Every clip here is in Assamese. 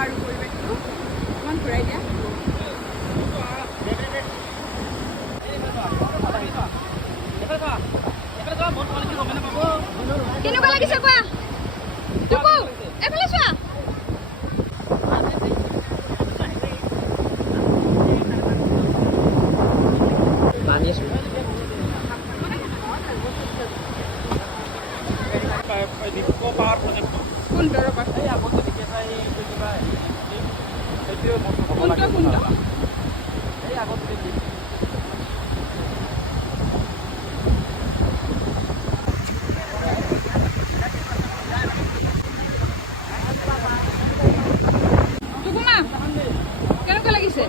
আৰু পৰিৱেশটো অকণমান ঘূৰাই দিয়া। কেনেকুৱা লাগিছে কোৱা? টুকু এইফালে চোৱা। কেনেকুৱা লাগিছে?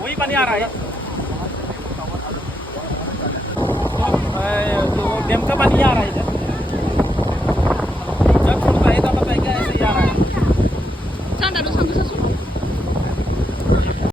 वही पानी आ रहा है डैम का पानी आ रहा है इधर